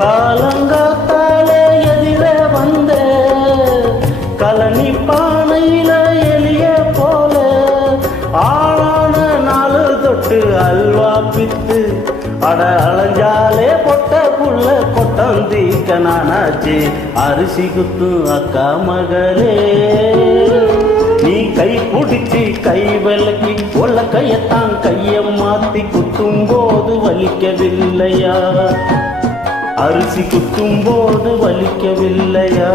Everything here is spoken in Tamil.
காலங்காத்தாலே எதிர வந்த கலனி பானையில எளிய போல ஆளான நாலு தொட்டு அல்வா பித்து அட அலைஞ்சாலே பொட்ட புள்ள கொட்டந்தீக்க நானாச்சு அரிசி குத்து அக்கா மகளே நீ கை பிடிச்சி கை விளக்கி உள்ள கையத்தான் கைய மாத்தி குத்தும் போது வலிக்கவில்லையா அரிசி குத்தும் போது வலிக்கவில்லையா